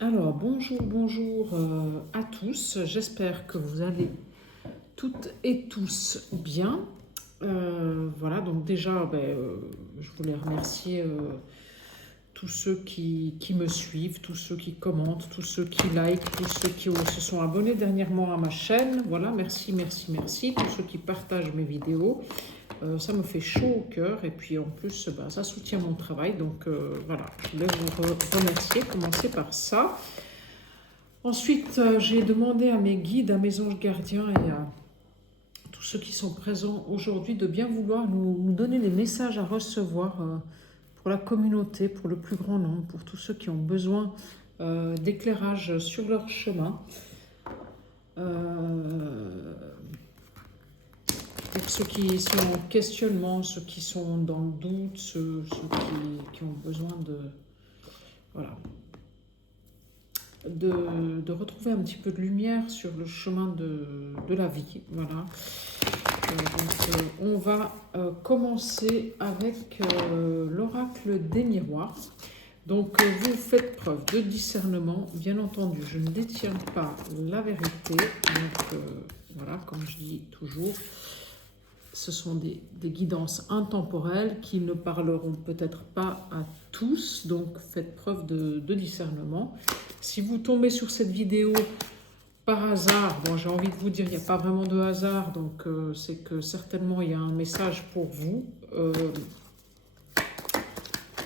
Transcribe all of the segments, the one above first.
Alors, bonjour, bonjour à tous. J'espère que vous allez toutes et tous bien. Voilà, donc déjà, je voulais remercier tous ceux qui me suivent, tous ceux qui commentent, tous ceux qui likent, tous ceux qui se sont abonnés dernièrement à ma chaîne. Voilà, merci, merci, merci. Tous ceux qui partagent mes vidéos. Ça me fait chaud au cœur et puis en plus, ça soutient mon travail. Donc voilà, je voulais vous remercier. Commencer par ça. Ensuite, j'ai demandé à mes guides, à mes anges gardiens et à tous ceux qui sont présents aujourd'hui de bien vouloir nous donner les messages à recevoir pour la communauté, pour le plus grand nombre, pour tous ceux qui ont besoin d'éclairage sur leur chemin. Pour ceux qui sont en questionnement, ceux qui sont dans le doute, ceux qui ont besoin voilà, de retrouver un petit peu de lumière sur le chemin de la vie. Voilà. On va commencer avec l'oracle des miroirs. Donc, vous faites preuve de discernement. Bien entendu, je ne détiens pas la vérité. Donc, voilà, comme je dis toujours, ce sont des guidances intemporelles qui ne parleront peut-être pas à tous. Donc, faites preuve de discernement. Si vous tombez sur cette vidéo par hasard, bon, j'ai envie de vous dire, il n'y a pas vraiment de hasard, donc c'est que certainement il y a un message pour vous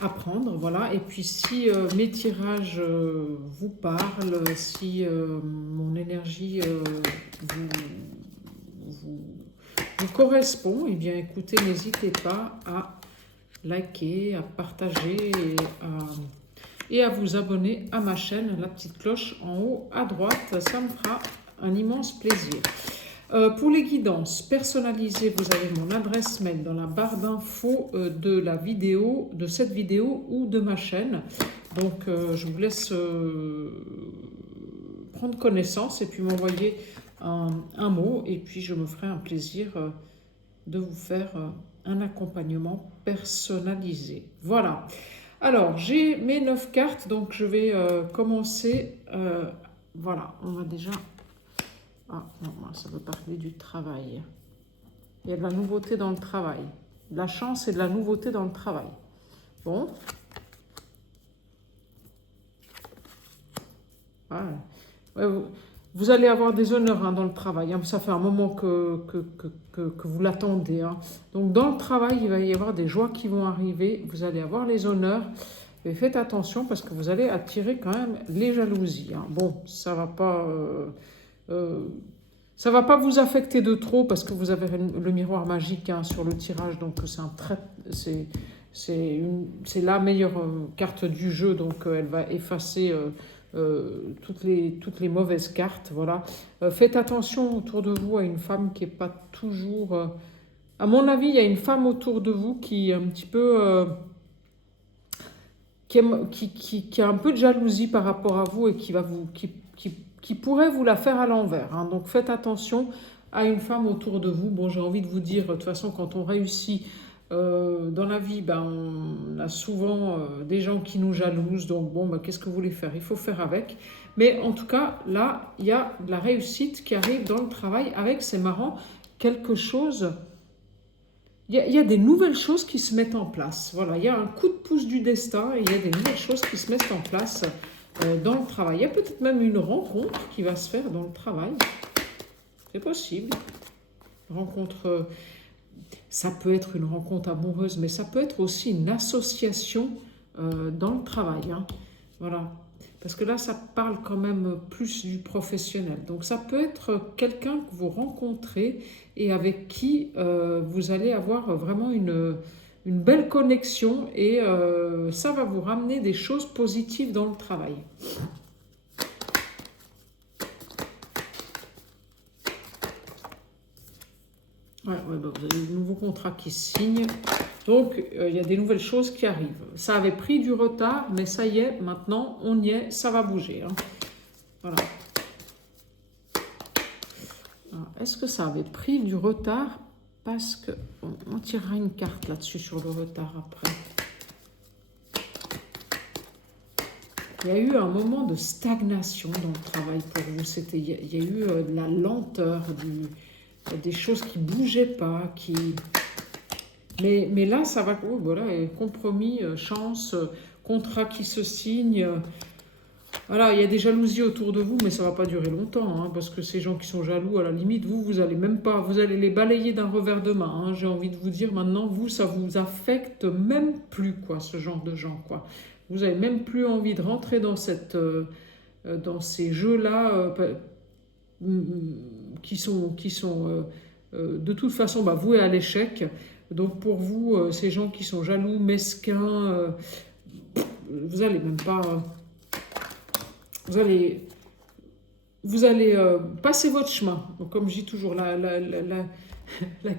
à prendre, voilà. Et puis si mes tirages vous parlent, si mon énergie vous correspond, eh bien écoutez, n'hésitez pas à liker, à partager et à vous abonner à ma chaîne, la petite cloche en haut à droite, ça me fera un immense plaisir. Pour les guidances personnalisées, vous avez mon adresse mail dans la barre d'infos de la vidéo, de cette vidéo ou de ma chaîne. Donc je vous laisse prendre connaissance et puis m'envoyer un mot et puis je me ferai un plaisir de vous faire un accompagnement personnalisé. Voilà. Alors, j'ai mes 9 cartes, donc je vais commencer. Voilà, on va déjà... Ah, non, ça veut parler du travail. Il y a de la nouveauté dans le travail. De la chance et de la nouveauté dans le travail. Bon. Ah, ouais, vous allez avoir des honneurs dans le travail. Ça fait un moment que vous l'attendez. Donc, dans le travail, il va y avoir des joies qui vont arriver. Vous allez avoir les honneurs. Mais faites attention parce que vous allez attirer quand même les jalousies. Bon, ça va pas... ça va pas vous affecter de trop parce que vous avez le miroir magique sur le tirage. Donc, c'est la meilleure carte du jeu. Donc, elle va effacer... toutes les mauvaises cartes, voilà. Faites attention autour de vous à une femme qui n'est pas toujours... à mon avis, il y a une femme autour de vous qui est un petit peu... qui a un peu de jalousie par rapport à vous et qui pourrait vous la faire à l'envers. Donc faites attention à une femme autour de vous. Bon, j'ai envie de vous dire, de toute façon, quand on réussit dans la vie, on a souvent des gens qui nous jalousent. Donc bon, qu'est-ce que vous voulez faire? Il faut faire avec. Mais en tout cas, là, il y a de la réussite qui arrive dans le travail avec, c'est marrant, quelque chose... Il y a des nouvelles choses qui se mettent en place. Voilà, il y a un coup de pouce du destin et il y a des nouvelles choses qui se mettent en place dans le travail. Il y a peut-être même une rencontre qui va se faire dans le travail. C'est possible. Rencontre, ça peut être une rencontre amoureuse, mais ça peut être aussi une association dans le travail. Voilà. Parce que là, ça parle quand même plus du professionnel. Donc, ça peut être quelqu'un que vous rencontrez et avec qui vous allez avoir vraiment une belle connexion et ça va vous ramener des choses positives dans le travail. Ouais, vous avez de nouveaux contrats qui se signent. Donc, il y a des nouvelles choses qui arrivent. Ça avait pris du retard, mais ça y est, maintenant, on y est, ça va bouger. Voilà. Est-ce que ça avait pris du retard? Parce que on tirera une carte là-dessus sur le retard après. Il y a eu un moment de stagnation dans le travail pour vous. Il y a eu de la lenteur, des choses qui ne bougeaient pas. Mais là, ça va. Oh, voilà, compromis, chance, contrat qui se signe. Voilà, il y a des jalousies autour de vous, mais ça ne va pas durer longtemps, hein, parce que ces gens qui sont jaloux, à la limite, vous allez même pas, vous allez les balayer d'un revers de main. Hein, j'ai envie de vous dire maintenant, vous, ça vous affecte même plus, quoi, ce genre de gens, quoi. Vous n'avez même plus envie de rentrer dans dans ces jeux-là qui sont de toute façon voués à l'échec. Donc pour vous, ces gens qui sont jaloux, mesquins, vous allez même pas. Vous allez passer votre chemin. Donc, comme je dis toujours, la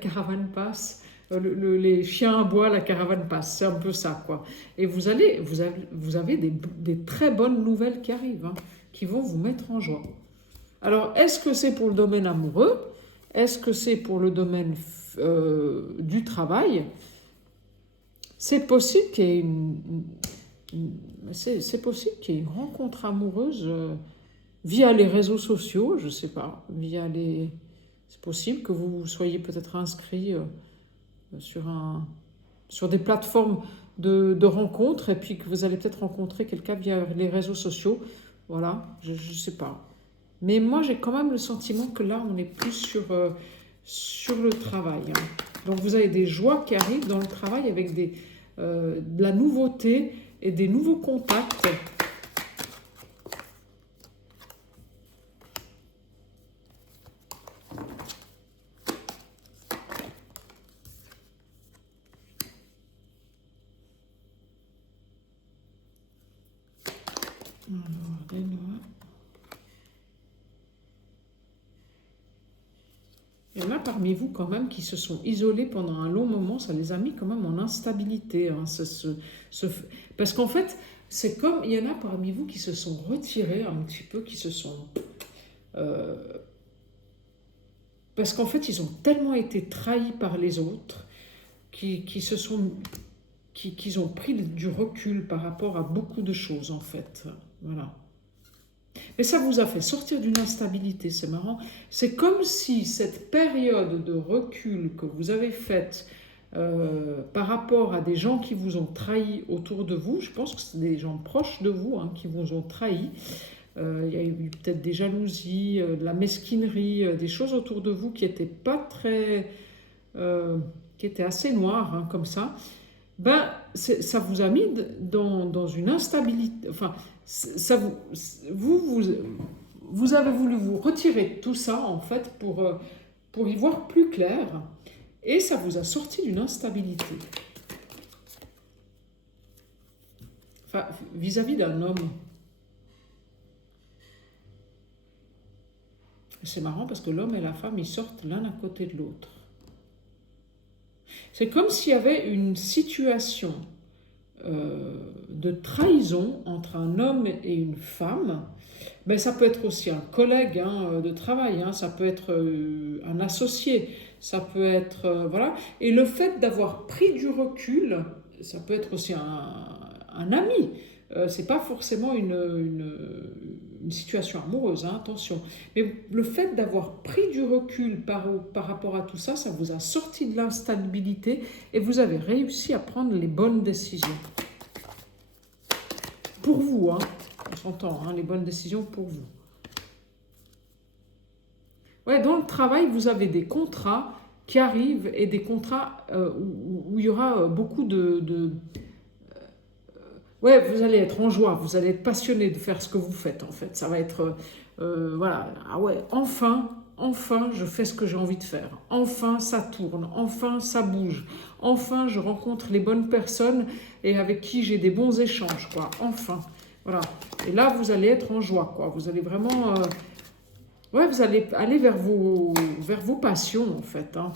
caravane passe. Les chiens aboient, la caravane passe. C'est un peu ça, quoi. Et vous avez des très bonnes nouvelles qui arrivent, hein, qui vont vous mettre en joie. Alors, est-ce que c'est pour le domaine amoureux? Est-ce que c'est pour le domaine du travail? C'est possible qu'il y ait c'est possible qu'il y ait une rencontre amoureuse via les réseaux sociaux, je ne sais pas, c'est possible que vous soyez peut-être inscrit sur des plateformes de rencontres et puis que vous allez peut-être rencontrer quelqu'un via les réseaux sociaux. Voilà, je ne sais pas. Mais moi, j'ai quand même le sentiment que là, on est plus sur le travail. Hein. Donc, vous avez des joies qui arrivent dans le travail avec de la nouveauté et des nouveaux contacts. Alors, des noix. Il y en a parmi vous quand même qui se sont isolés pendant un long moment, ça les a mis quand même en instabilité. Hein, parce qu'en fait, c'est comme, il y en a parmi vous qui se sont retirés un petit peu, qui se sont... parce qu'en fait, ils ont tellement été trahis par les autres, qu'ils ont pris du recul par rapport à beaucoup de choses, en fait. Voilà. Mais ça vous a fait sortir d'une instabilité, c'est marrant. C'est comme si cette période de recul que vous avez faite par rapport à des gens qui vous ont trahi autour de vous, je pense que c'est des gens proches de vous hein, qui vous ont trahi. Il y a eu peut-être des jalousies, de la mesquinerie, des choses autour de vous qui n'étaient pas très... qui étaient assez noires, hein, comme ça. Ben, ça vous a mis dans une instabilité... Enfin, ça vous avez voulu vous retirer de tout ça, en fait, pour y voir plus clair. Et ça vous a sorti d'une instabilité. Enfin, vis-à-vis d'un homme. C'est marrant parce que l'homme et la femme, ils sortent l'un à côté de l'autre. C'est comme s'il y avait une situation de trahison entre un homme et une femme. Ben, ça peut être aussi un collègue hein, de travail, hein, ça peut être un associé, ça peut être... voilà. Et le fait d'avoir pris du recul, ça peut être aussi un ami. C'est pas forcément une situation amoureuse, hein, attention. Mais le fait d'avoir pris du recul par rapport à tout ça, ça vous a sorti de l'instabilité et vous avez réussi à prendre les bonnes décisions. Pour vous, hein, on s'entend, hein, les bonnes décisions pour vous. Ouais, dans le travail, vous avez des contrats qui arrivent et des contrats où il y aura beaucoup ouais, vous allez être en joie, vous allez être passionné de faire ce que vous faites en fait. Ça va être, voilà, ah ouais, enfin, je fais ce que j'ai envie de faire. Enfin, ça tourne, enfin, ça bouge. Enfin, je rencontre les bonnes personnes et avec qui j'ai des bons échanges, quoi. Enfin, voilà. Et là, vous allez être en joie, quoi. Vous allez vraiment, ouais, vous allez aller vers vos passions en fait. Hein.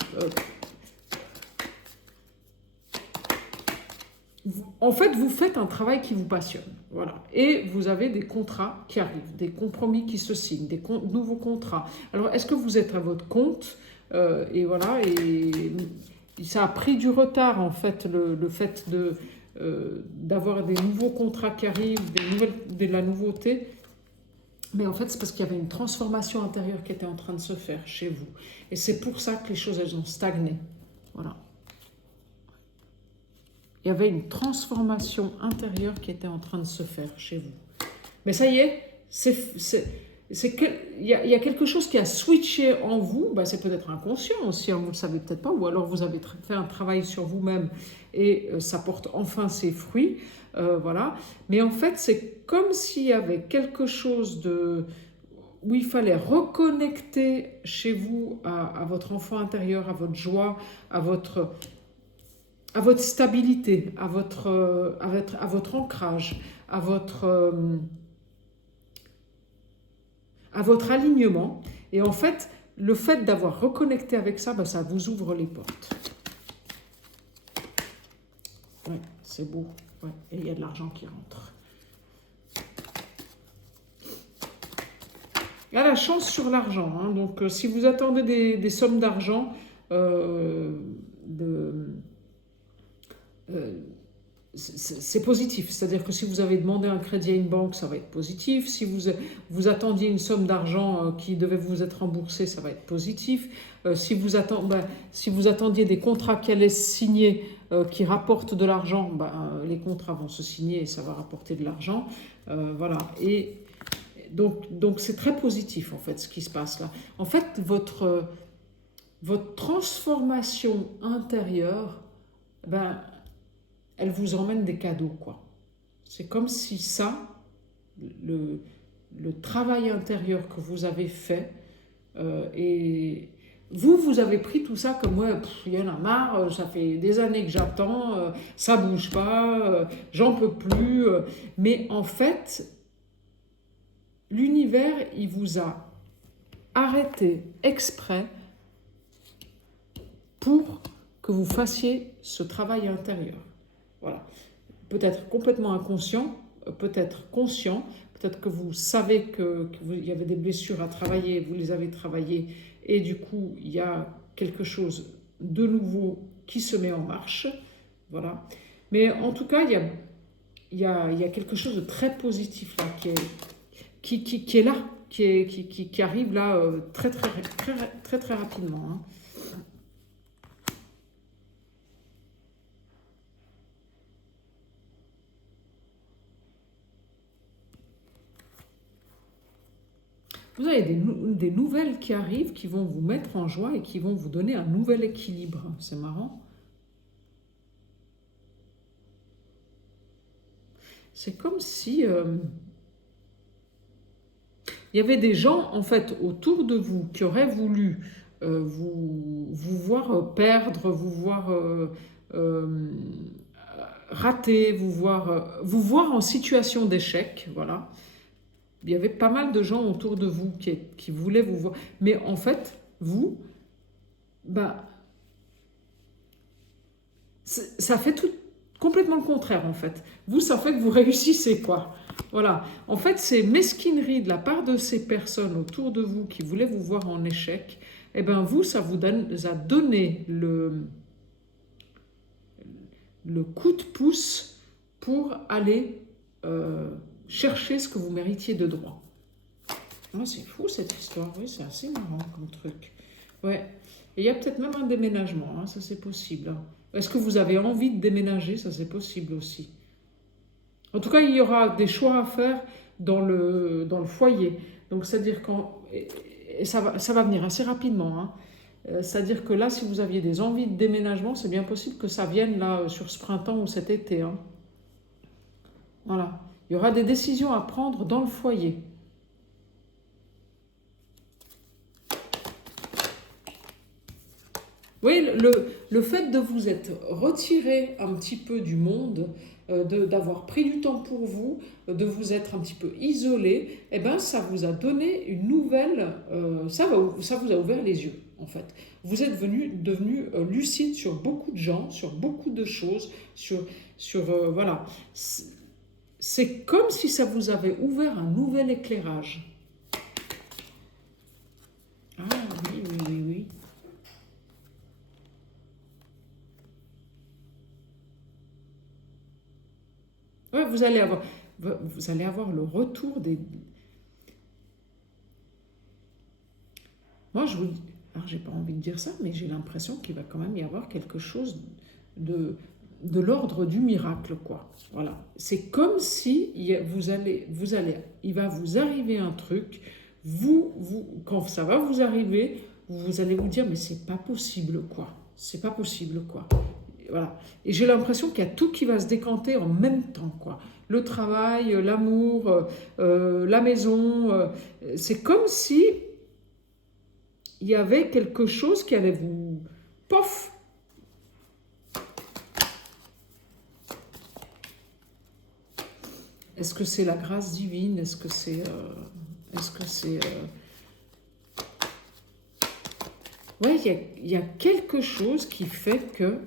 En fait, vous faites un travail qui vous passionne, voilà. Et vous avez des contrats qui arrivent, des compromis qui se signent, des nouveaux contrats. Alors, est-ce que vous êtes à votre compte et voilà, et ça a pris du retard, en fait, le fait d'avoir des nouveaux contrats qui arrivent, de la nouveauté. Mais en fait, c'est parce qu'il y avait une transformation intérieure qui était en train de se faire chez vous. Et c'est pour ça que les choses, elles ont stagné. Voilà. Il y avait une transformation intérieure qui était en train de se faire chez vous. Mais ça y est, il y a quelque chose qui a switché en vous. Ben, c'est peut-être inconscient aussi, hein, vous ne le savez peut-être pas. Ou alors vous avez fait un travail sur vous-même et ça porte enfin ses fruits. Voilà. Mais en fait, c'est comme s'il y avait quelque chose où il fallait reconnecter chez vous à votre enfant intérieur, à votre joie, à votre stabilité, à votre ancrage, à votre alignement. Et en fait, le fait d'avoir reconnecté avec ça, ben, ça vous ouvre les portes. Ouais, c'est beau. Ouais, et il y a de l'argent qui rentre. Il y a la chance sur l'argent. Hein. Donc, si vous attendez des sommes d'argent, c'est positif. C'est-à-dire que si vous avez demandé un crédit à une banque, ça va être positif. Si vous attendiez une somme d'argent qui devait vous être remboursée, ça va être positif. Si vous attendiez des contrats qui allaient se signer, qui rapportent de l'argent, les contrats vont se signer et ça va rapporter de l'argent. Voilà. Et donc c'est très positif en fait ce qui se passe là. En fait, votre transformation intérieure, elle vous emmène des cadeaux, quoi. C'est comme si ça, le travail intérieur que vous avez fait, et vous avez pris tout ça comme moi, il y en a marre, ça fait des années que j'attends, ça bouge pas, j'en peux plus. Mais en fait, l'univers, il vous a arrêté exprès pour que vous fassiez ce travail intérieur. Voilà. Peut-être complètement inconscient, peut-être conscient, peut-être que vous savez qu'il y avait des blessures à travailler, vous les avez travaillées, et du coup, il y a quelque chose de nouveau qui se met en marche. Voilà. Mais en tout cas, il y a quelque chose de très positif là, qui est là, qui arrive là très rapidement. Hein. Vous avez des nouvelles qui arrivent, qui vont vous mettre en joie et qui vont vous donner un nouvel équilibre. C'est marrant. C'est comme si il y avait des gens en fait autour de vous qui auraient voulu vous voir perdre, vous voir rater, vous voir en situation d'échec. Voilà. Il y avait pas mal de gens autour de vous qui voulaient vous voir. Mais en fait, vous, ça fait complètement le contraire, en fait. Vous, ça fait que vous réussissez, quoi. Voilà. En fait, ces mesquineries de la part de ces personnes autour de vous qui voulaient vous voir en échec, eh bien, vous, ça vous a donné le coup de pouce pour aller chercher ce que vous méritiez de droit. Ah, c'est fou cette histoire, oui, c'est assez marrant comme truc. Ouais. Et il y a peut-être même un déménagement, hein, ça c'est possible. Hein. Est-ce que vous avez envie de déménager? Ça c'est possible aussi. En tout cas, il y aura des choix à faire dans le foyer. Donc c'est-à-dire et ça va venir assez rapidement. Hein. C'est-à-dire que là, si vous aviez des envies de déménagement, c'est bien possible que ça vienne là sur ce printemps ou cet été. Hein. Voilà. Il y aura des décisions à prendre dans le foyer. Oui, le fait de vous être retiré un petit peu du monde, d'avoir pris du temps pour vous, de vous être un petit peu isolé, eh ben, ça vous a donné une nouvelle... ça vous a ouvert les yeux, en fait. Vous êtes devenu lucide sur beaucoup de gens, sur beaucoup de choses, voilà. C'est comme si ça vous avait ouvert un nouvel éclairage. Ah oui, oui, oui, oui. vous allez avoir le retour des... Moi, je vous dis, alors j'ai pas envie de dire ça, mais j'ai l'impression qu'il va quand même y avoir quelque chose de l'ordre du miracle, quoi. Voilà. C'est comme si il va vous arriver un truc, quand ça va vous arriver, vous allez vous dire, mais c'est pas possible, quoi. C'est pas possible, quoi. Voilà. Et j'ai l'impression qu'il y a tout qui va se décanter en même temps, quoi. Le travail, l'amour, la maison. C'est comme si il y avait quelque chose qui allait vous... Pof! Est-ce que c'est la grâce divine? Est-ce que c'est... Ouais, il y a quelque chose qui fait que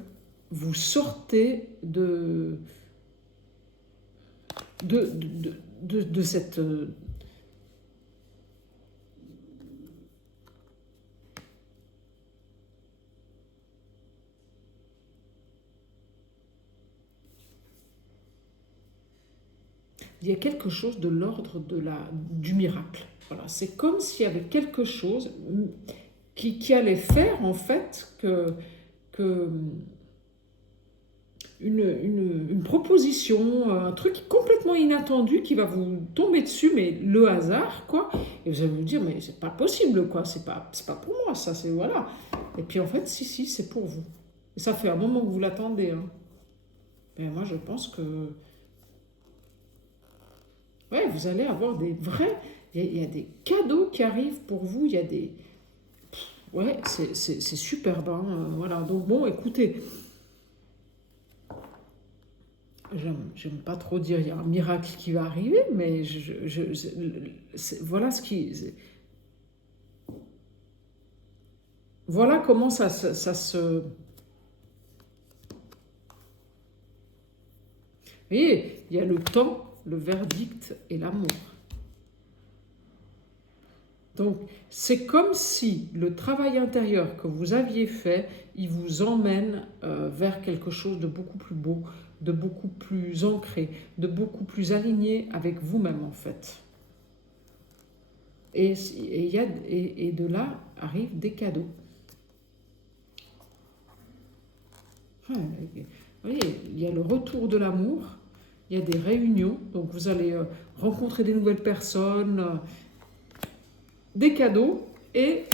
vous sortez de cette... il y a quelque chose de l'ordre du miracle. Voilà, c'est comme s'il y avait quelque chose qui allait faire en fait que une proposition, un truc complètement inattendu qui va vous tomber dessus, mais le hasard, quoi. Et vous allez vous dire, mais c'est pas possible, quoi. C'est pas pour moi, ça, c'est voilà. Et puis en fait, si, c'est pour vous. Et ça fait un moment que vous l'attendez. Hein. Mais moi, je pense que ouais, vous allez avoir des vrais... Il y a des cadeaux qui arrivent pour vous, il y a des... Ouais, c'est superbe. Hein, voilà, donc bon, écoutez, j'aime pas trop dire il y a un miracle qui va arriver, mais voilà ce qui... Voilà comment ça se... Vous voyez, il y a le temps, le verdict et l'amour. Donc, c'est comme si le travail intérieur que vous aviez fait, il vous emmène vers quelque chose de beaucoup plus beau, de beaucoup plus ancré, de beaucoup plus aligné avec vous-même, en fait. Et de là arrivent des cadeaux. Vous voyez, il y a le retour de l'amour, il y a des réunions, donc vous allez rencontrer des nouvelles personnes, des cadeaux, et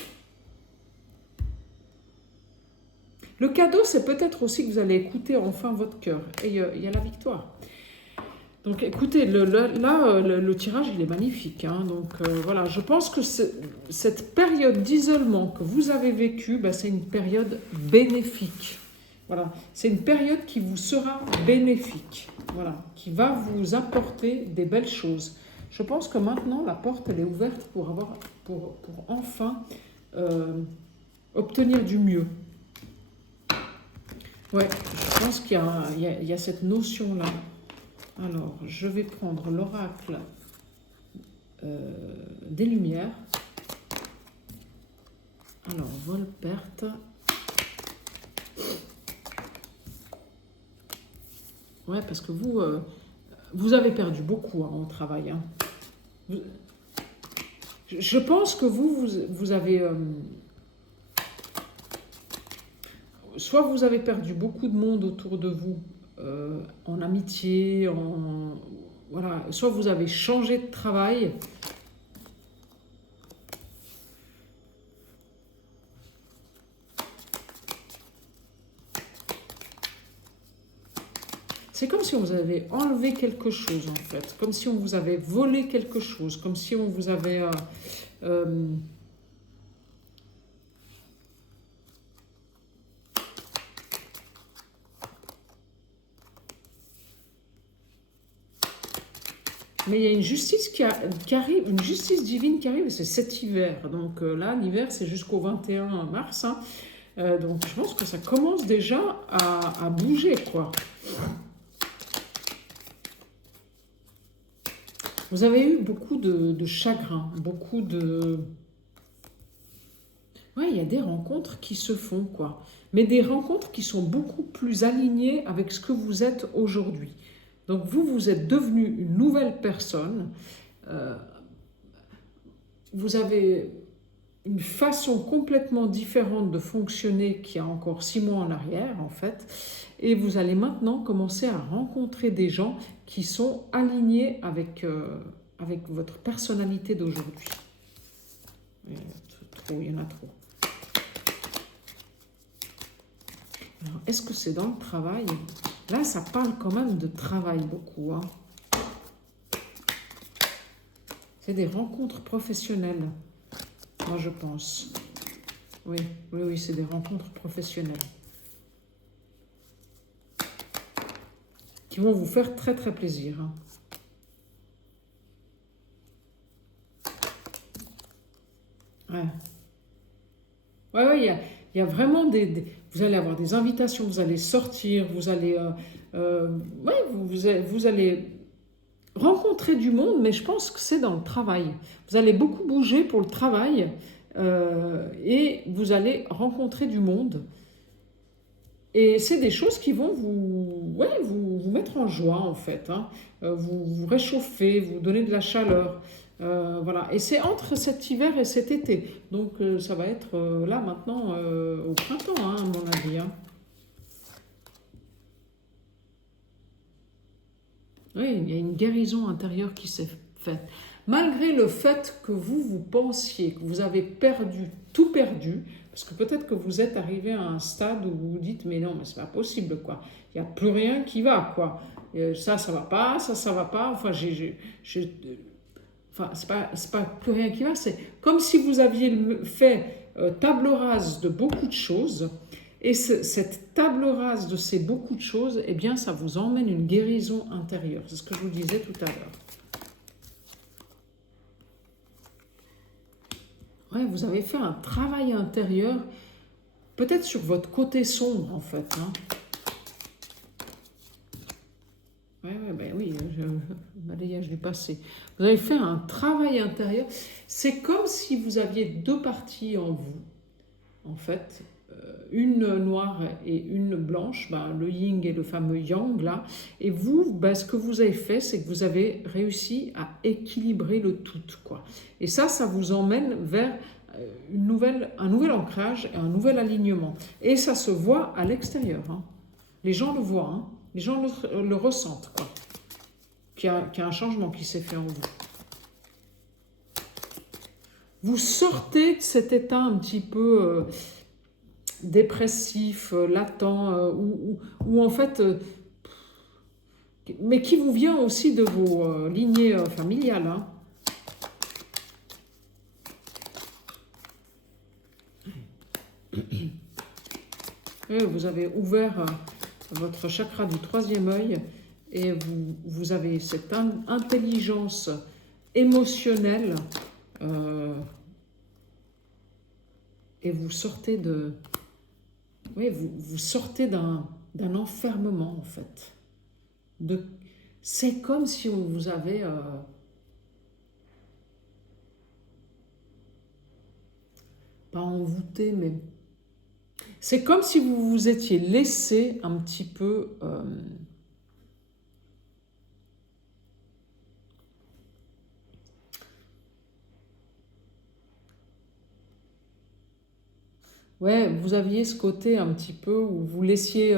le cadeau, c'est peut-être aussi que vous allez écouter enfin votre cœur, et il y a la victoire. Donc écoutez, le tirage, il est magnifique. Hein, donc voilà, je pense que cette période d'isolement que vous avez vécue, c'est une période bénéfique. Voilà, c'est une période qui vous sera bénéfique, voilà, qui va vous apporter des belles choses. Je pense que maintenant, la porte, elle est ouverte pour enfin obtenir du mieux. Ouais, je pense qu'il y a cette notion-là. Alors, je vais prendre l'oracle des Lumières. Alors, vol-perte. Ouais, parce que vous avez perdu beaucoup au travail. Hein. Je pense que vous avez... soit vous avez perdu beaucoup de monde autour de vous, en amitié, voilà, soit vous avez changé de travail. C'est comme si on vous avait enlevé quelque chose, en fait. Comme si on vous avait volé quelque chose. Comme si on vous avait... Mais il y a une justice qui arrive, une justice divine qui arrive, c'est cet hiver. Donc là, l'hiver, c'est jusqu'au 21 mars. Hein. Donc je pense que ça commence déjà à bouger, quoi. Vous avez eu beaucoup de chagrin, beaucoup de... Ouais, il y a des rencontres qui se font, quoi. Mais des rencontres qui sont beaucoup plus alignées avec ce que vous êtes aujourd'hui. Donc vous êtes devenu une nouvelle personne. Vous avez une façon complètement différente de fonctionner qu'il y a encore 6 mois en arrière, en fait. Et vous allez maintenant commencer à rencontrer des gens qui sont alignés avec votre personnalité d'aujourd'hui. Il y en a trop. Alors, est-ce que c'est dans le travail? Là, ça parle quand même de travail beaucoup. Hein. C'est des rencontres professionnelles, moi je pense. Oui, c'est des rencontres professionnelles. Qui vont vous faire très très plaisir. Hein. Ouais, il y a vraiment vous allez avoir des invitations, vous allez sortir, vous allez... vous allez rencontrer du monde, mais je pense que c'est dans le travail. Vous allez beaucoup bouger pour le travail et vous allez rencontrer du monde. Et c'est des choses qui vont vous mettre en joie, en fait. Hein. Vous réchauffer, vous donner de la chaleur. Voilà. Et c'est entre cet hiver et cet été. Donc ça va être là maintenant au printemps, hein, à mon avis. Hein. Oui, il y a une guérison intérieure qui s'est faite. Malgré le fait que vous pensiez que vous avez tout perdu, parce que peut-être que vous êtes arrivé à un stade où vous vous dites, mais non, mais c'est pas possible, quoi. Il n'y a plus rien qui va, quoi. Ça va pas, ça va pas. Enfin, enfin c'est pas plus rien qui va. C'est comme si vous aviez fait table rase de beaucoup de choses. Et cette table rase de ces beaucoup de choses, eh bien, ça vous emmène une guérison intérieure. C'est ce que je vous disais tout à l'heure. Ouais, vous avez fait un travail intérieur, peut-être sur votre côté sombre, en fait. Hein. Oui, balayage du passé. Vous avez fait un travail intérieur. C'est comme si vous aviez deux parties en vous, en fait. Une noire et une blanche, le yin et le fameux yang là. Et vous, ce que vous avez fait, c'est que vous avez réussi à équilibrer le tout, quoi. Et ça vous emmène vers un nouvel ancrage et un nouvel alignement. Et ça se voit à l'extérieur. Hein. Les gens le voient, hein. Les gens le ressentent, quoi. Qu'il y a un changement qui s'est fait en vous. Vous sortez de cet état un petit peu... dépressif, latent, ou en fait, mais qui vous vient aussi de vos lignées familiales. Hein. Et vous avez ouvert votre chakra du troisième œil et vous avez cette intelligence émotionnelle et vous sortez de... Oui, vous sortez d'un enfermement, en fait. C'est comme si on vous avait... pas envoûté, mais... C'est comme si vous vous étiez laissé un petit peu... Ouais, vous aviez ce côté un petit peu où vous laissiez...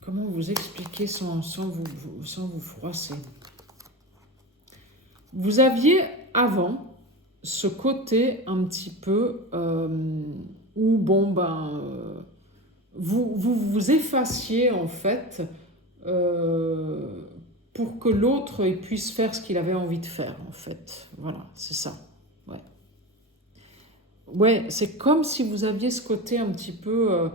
comment vous expliquer sans vous froisser? Vous aviez avant ce côté un petit peu où, vous effaciez en fait pour que l'autre puisse faire ce qu'il avait envie de faire, en fait. Voilà, c'est ça. Ouais. Ouais, c'est comme si vous aviez ce côté un petit peu...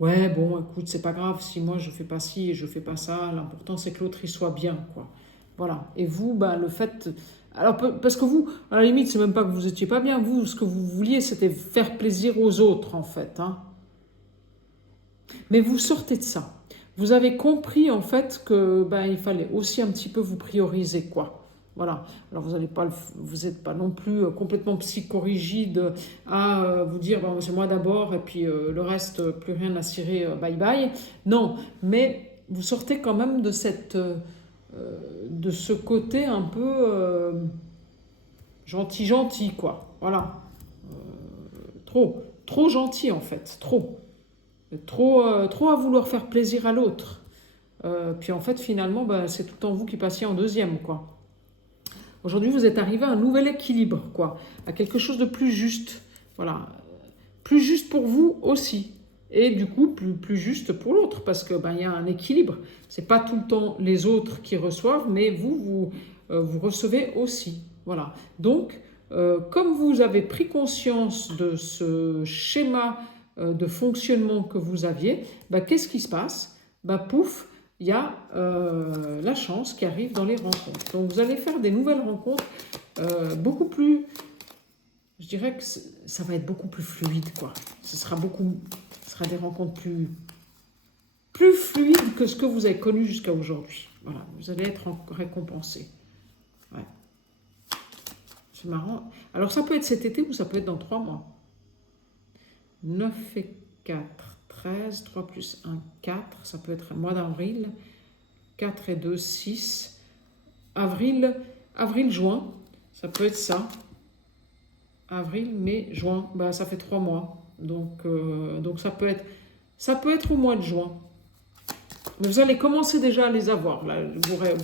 ouais, bon, écoute, c'est pas grave si moi je fais pas ci et je fais pas ça. L'important, c'est que l'autre, il soit bien, quoi. Voilà. Et vous, le fait... Alors, parce que vous, à la limite, c'est même pas que vous étiez pas bien. Vous, ce que vous vouliez, c'était faire plaisir aux autres, en fait. Hein. Mais vous sortez de ça. Vous avez compris, en fait, que il fallait aussi un petit peu vous prioriser, quoi. Voilà. Alors vous n'êtes pas non plus complètement psychorigide à vous dire bon, c'est moi d'abord et puis le reste, plus rien à cirer, bye bye. Non, mais vous sortez quand même de de ce côté un peu gentil, quoi. Voilà. Trop gentil en fait, trop à vouloir faire plaisir à l'autre. Puis en fait, finalement, bah, c'est tout en vous qui passiez en deuxième, quoi. Aujourd'hui, vous êtes arrivé à un nouvel équilibre, quoi, à quelque chose de plus juste. Voilà. Plus juste pour vous aussi. Et du coup, plus juste pour l'autre, parce que ben, y a un équilibre. C'est pas tout le temps les autres qui reçoivent, mais vous recevez aussi. Voilà. Donc, comme vous avez pris conscience de ce schéma de fonctionnement que vous aviez, ben, qu'est-ce qui se passe? Ben, pouf, il y a la chance qui arrive dans les rencontres. Donc vous allez faire des nouvelles rencontres beaucoup plus, je dirais que ça va être beaucoup plus fluide, quoi. Ce sera des rencontres plus fluides que ce que vous avez connu jusqu'à aujourd'hui. Voilà, vous allez être récompensé. Ouais. C'est marrant. Alors ça peut être cet été ou ça peut être dans 3 mois. 9 et 4, 13, 3 plus 1, 4. Ça peut être un mois d'avril. 4 et 2, 6. Avril, juin. Ça peut être ça. Avril, mai, juin. Ben, ça fait 3 mois. Donc ça peut être au mois de juin. Mais vous allez commencer déjà à les avoir, là,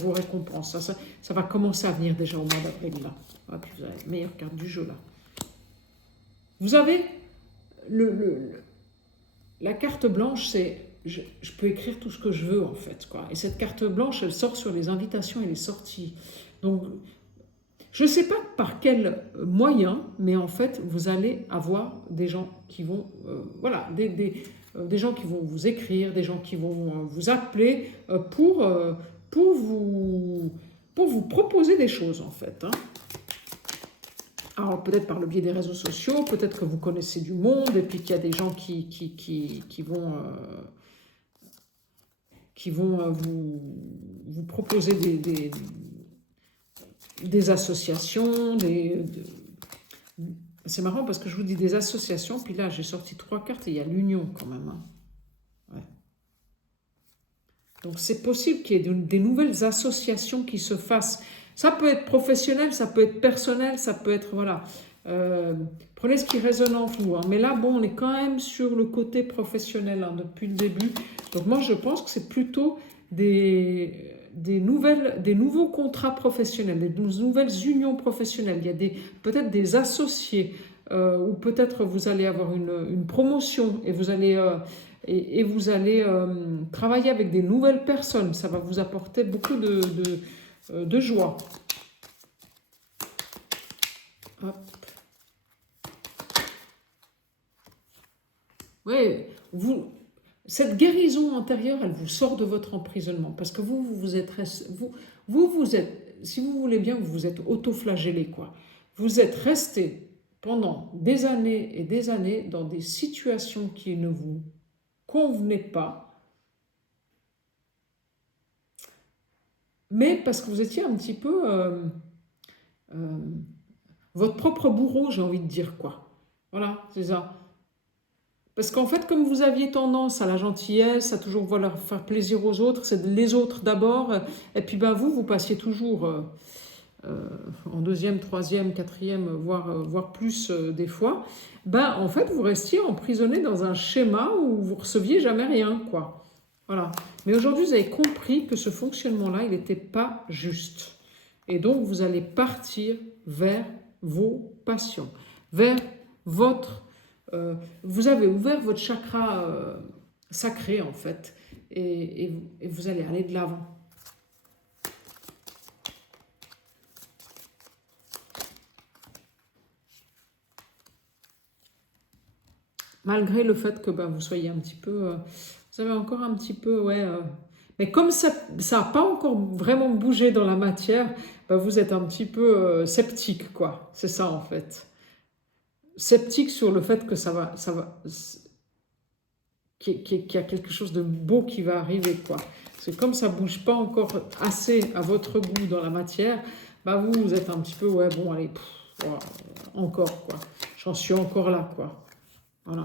vos récompenses. Ça va commencer à venir déjà au mois d'avril, là. Ah, puis vous avez la meilleure carte du jeu, là. Vous avez la carte blanche, c'est je peux écrire tout ce que je veux, en fait, quoi. Et cette carte blanche, elle sort sur les invitations et les sorties. Donc, je ne sais pas par quel moyen, mais en fait, vous allez avoir des gens qui vont, voilà, des gens qui vont vous écrire, des gens qui vont vous appeler pour vous proposer des choses, en fait. Hein. Alors, peut-être par le biais des réseaux sociaux, peut-être que vous connaissez du monde, et puis qu'il y a des gens qui vont vous proposer des associations, c'est marrant parce que je vous dis des associations, puis là j'ai sorti 3 cartes et il y a l'union quand même. Hein. Ouais. Donc c'est possible qu'il y ait des nouvelles associations qui se fassent. Ça peut être professionnel, ça peut être personnel, ça peut être, voilà. Prenez ce qui résonne en vous. Hein. Mais là, bon, on est quand même sur le côté professionnel hein, depuis le début. Donc moi, je pense que c'est plutôt des nouveaux contrats professionnels, des nouvelles unions professionnelles. Il y a peut-être des associés, ou peut-être vous allez avoir une promotion et vous allez, travailler avec des nouvelles personnes. Ça va vous apporter beaucoup de joie. Hop. Oui, cette guérison intérieure, elle vous sort de votre emprisonnement parce que vous êtes, si vous voulez bien, vous vous êtes auto-flagellé, quoi. Vous êtes resté pendant des années et des années dans des situations qui ne vous convenaient pas, mais parce que vous étiez un petit peu votre propre bourreau, j'ai envie de dire, quoi. Voilà, c'est ça. Parce qu'en fait, comme vous aviez tendance à la gentillesse, à toujours vouloir faire plaisir aux autres, c'est les autres d'abord, et puis ben vous passiez toujours en deuxième, troisième, quatrième, voire plus des fois, ben en fait, vous restiez emprisonné dans un schéma où vous receviez jamais rien, quoi. Voilà. Mais aujourd'hui, vous avez compris que ce fonctionnement-là, il n'était pas juste. Et donc, vous allez partir vers vos passions, vers votre... vous avez ouvert votre chakra sacré, en fait, et vous allez aller de l'avant. Malgré le fait que vous soyez un petit peu... vous avez encore un petit peu... ouais. Mais comme ça n'a pas encore vraiment bougé dans la matière, vous êtes un petit peu sceptique, quoi. C'est ça, en fait. Sceptique sur le fait que qu'il y a quelque chose de beau qui va arriver, quoi. C'est comme ça bouge pas encore assez à votre goût dans la matière, Bah vous, vous êtes un petit peu, ouais, bon, allez, ouais, encore, quoi. J'en suis encore là, quoi. Voilà.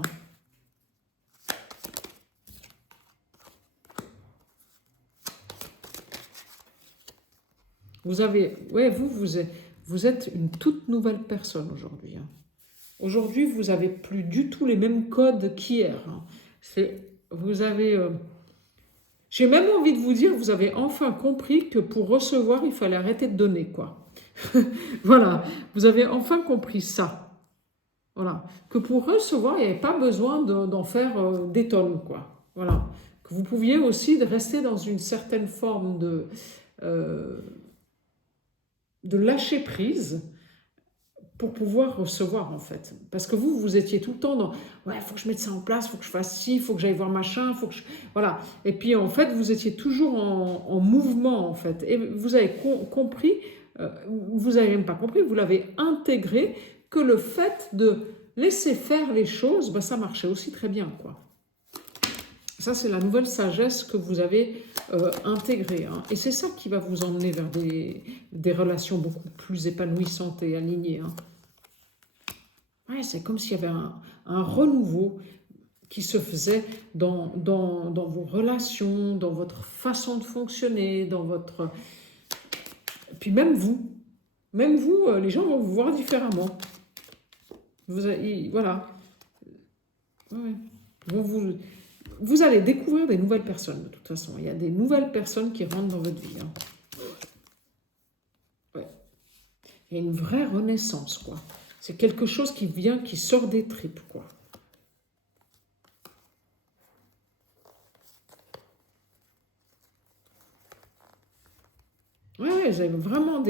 Vous avez, ouais, vous êtes une toute nouvelle personne aujourd'hui. Hein. Aujourd'hui, vous n'avez plus du tout les mêmes codes qu'hier. Hein. Vous avez, j'ai même envie de vous dire, vous avez enfin compris que pour recevoir, il fallait arrêter de donner, quoi. Voilà, vous avez enfin compris ça. Voilà, que pour recevoir, il n'y avait pas besoin d'en faire des tonnes, quoi. Voilà, que vous pouviez aussi rester dans une certaine forme euh, de lâcher prise pour pouvoir recevoir en fait. Parce que vous étiez tout le temps dans ouais, il faut que je mette ça en place, il faut que je fasse ci, il faut que j'aille voir machin, faut que je... Voilà. Et puis en fait, vous étiez toujours en mouvement en fait. Et vous avez compris, vous n'avez même pas compris, vous l'avez intégré que le fait de laisser faire les choses, bah, ça marchait aussi très bien quoi. Ça, c'est la nouvelle sagesse que vous avez intégrée. Hein. Et c'est ça qui va vous emmener vers des relations beaucoup plus épanouissantes et alignées. Hein. Ouais, c'est comme s'il y avait un renouveau qui se faisait dans vos relations, dans votre façon de fonctionner, dans votre... Puis même vous, les gens vont vous voir différemment. Voilà. Ouais. Vous allez découvrir des nouvelles personnes, de toute façon. Il y a des nouvelles personnes qui rentrent dans votre vie. Hein. Ouais. Il y a une vraie renaissance, quoi. C'est quelque chose qui vient, qui sort des tripes, quoi. Ouais, vous avez vraiment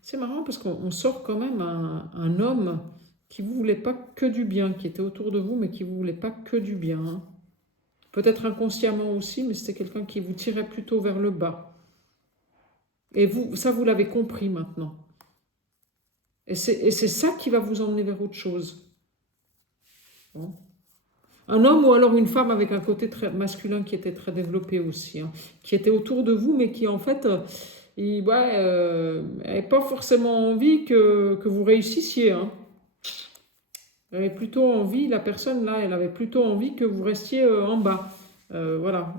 C'est marrant parce qu'on sort quand même un homme qui ne vous voulait pas que du bien, qui était autour de vous, mais qui ne vous voulait pas que du bien. Hein. Peut-être inconsciemment aussi, mais c'était quelqu'un qui vous tirait plutôt vers le bas. Et vous, ça, vous l'avez compris maintenant. Et c'est ça qui va vous emmener vers autre chose. Bon. Un homme ou alors une femme avec un côté très masculin qui était très développé aussi, hein, qui était autour de vous, mais qui en fait, n'avait pas forcément envie que vous réussissiez. Hein. Elle avait plutôt envie, la personne là, elle avait plutôt envie que vous restiez en bas. Voilà.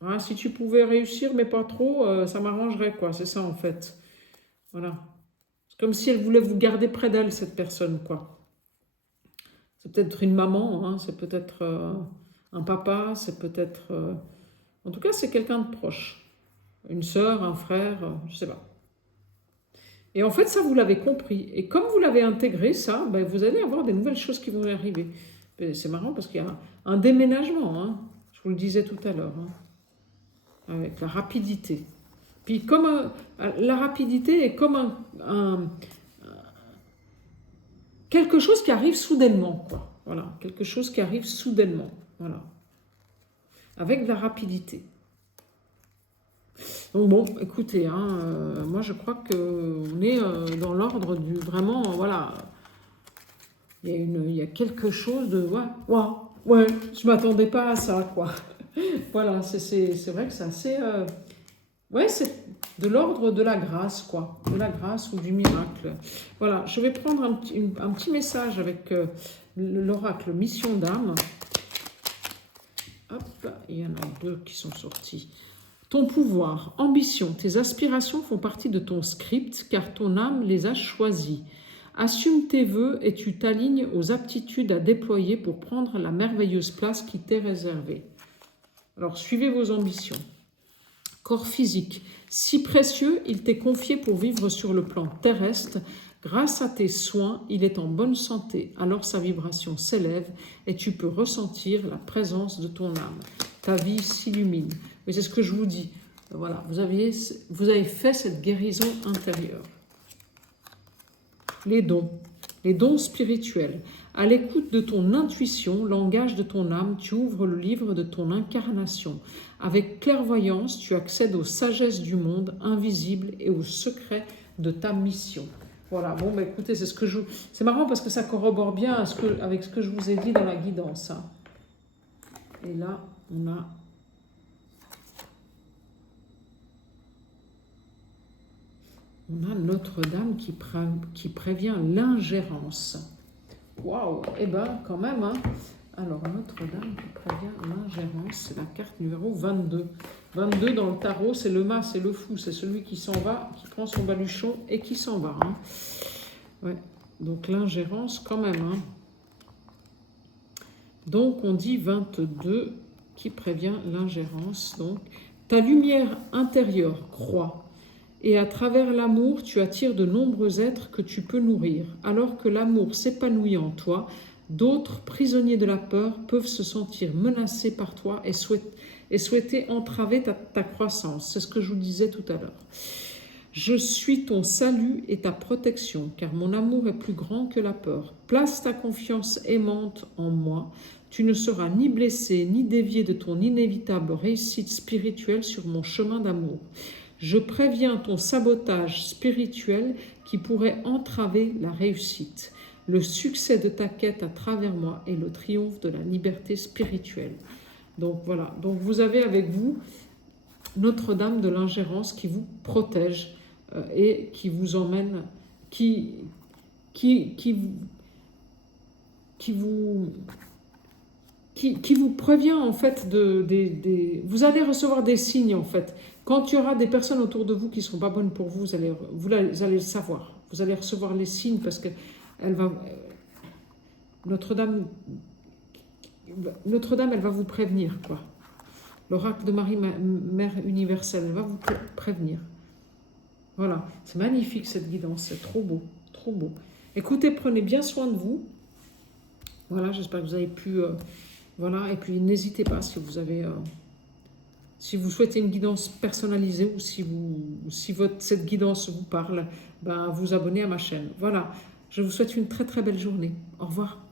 Hein, si tu pouvais réussir, mais pas trop, ça m'arrangerait, quoi. C'est ça en fait. Voilà. C'est comme si elle voulait vous garder près d'elle, cette personne, quoi. C'est peut-être une maman, hein, c'est peut-être un papa, c'est peut-être... en tout cas, c'est quelqu'un de proche. Une sœur, un frère, je ne sais pas. Et en fait, ça, vous l'avez compris. Et comme vous l'avez intégré, ça, ben, vous allez avoir des nouvelles choses qui vont arriver. C'est marrant parce qu'il y a un déménagement, hein, je vous le disais tout à l'heure, hein, avec la rapidité. Puis comme la rapidité est comme quelque chose qui arrive soudainement, quoi. Voilà, quelque chose qui arrive soudainement, voilà, avec de la rapidité. Donc bon, écoutez, hein, moi je crois qu'on est dans l'ordre du vraiment, voilà, il y a quelque chose de, ouais, je m'attendais pas à ça, quoi. Voilà, c'est vrai que c'est assez, ouais, c'est de l'ordre de la grâce, quoi, de la grâce ou du miracle. Voilà, je vais prendre un petit message avec l'oracle Mission d'âme. Hop, il y en a deux qui sont sortis. Ton pouvoir, ambition, tes aspirations font partie de ton script car ton âme les a choisis. Assume tes vœux et tu t'alignes aux aptitudes à déployer pour prendre la merveilleuse place qui t'est réservée. Alors, suivez vos ambitions. Corps physique, si précieux, il t'est confié pour vivre sur le plan terrestre. Grâce à tes soins, il est en bonne santé, alors sa vibration s'élève et tu peux ressentir la présence de ton âme. Ta vie s'illumine. Mais c'est ce que je vous dis. Voilà, vous avez fait cette guérison intérieure. Les dons spirituels. À l'écoute de ton intuition, langage de ton âme, tu ouvres le livre de ton incarnation. Avec clairvoyance, tu accèdes aux sagesses du monde invisible et aux secrets de ta mission. Voilà, bon, bah écoutez, c'est marrant parce que ça corrobore bien avec ce que je vous ai dit dans la guidance. Hein. Et là, on a... On a Notre-Dame qui prévient l'ingérence. Waouh, eh ben quand même, hein. Alors, Notre-Dame qui prévient l'ingérence, c'est la carte numéro 22. 22 dans le tarot, c'est le mât, c'est le fou, c'est celui qui s'en va, qui prend son baluchon et qui s'en va. Hein. Ouais. Donc l'ingérence quand même. Hein. Donc on dit 22 qui prévient l'ingérence. Donc ta lumière intérieure croît et à travers l'amour tu attires de nombreux êtres que tu peux nourrir. Alors que l'amour s'épanouit en toi, d'autres prisonniers de la peur peuvent se sentir menacés par toi et souhaiter entraver ta croissance. C'est ce que je vous disais tout à l'heure. Je suis ton salut et ta protection, car mon amour est plus grand que la peur. Place ta confiance aimante en moi. Tu ne seras ni blessé, ni dévié de ton inévitable réussite spirituelle sur mon chemin d'amour. Je préviens ton sabotage spirituel qui pourrait entraver la réussite, le succès de ta quête à travers moi et le triomphe de la liberté spirituelle. Donc voilà, donc vous avez avec vous Notre-Dame de l'ingérence qui vous protège et qui vous emmène, qui vous prévient en fait vous allez recevoir des signes en fait. Quand il y aura des personnes autour de vous qui ne sont pas bonnes pour vous, vous allez le savoir. Vous allez recevoir les signes parce que Notre-Dame, elle va vous prévenir quoi. L'oracle de Marie, Mère universelle, elle va vous prévenir. Voilà, c'est magnifique cette guidance, c'est trop beau, trop beau. Écoutez, prenez bien soin de vous. Voilà, j'espère que vous avez pu... voilà, et puis n'hésitez pas si vous avez... si vous souhaitez une guidance personnalisée ou si cette guidance vous parle, ben, vous abonnez à ma chaîne. Voilà, je vous souhaite une très très belle journée. Au revoir.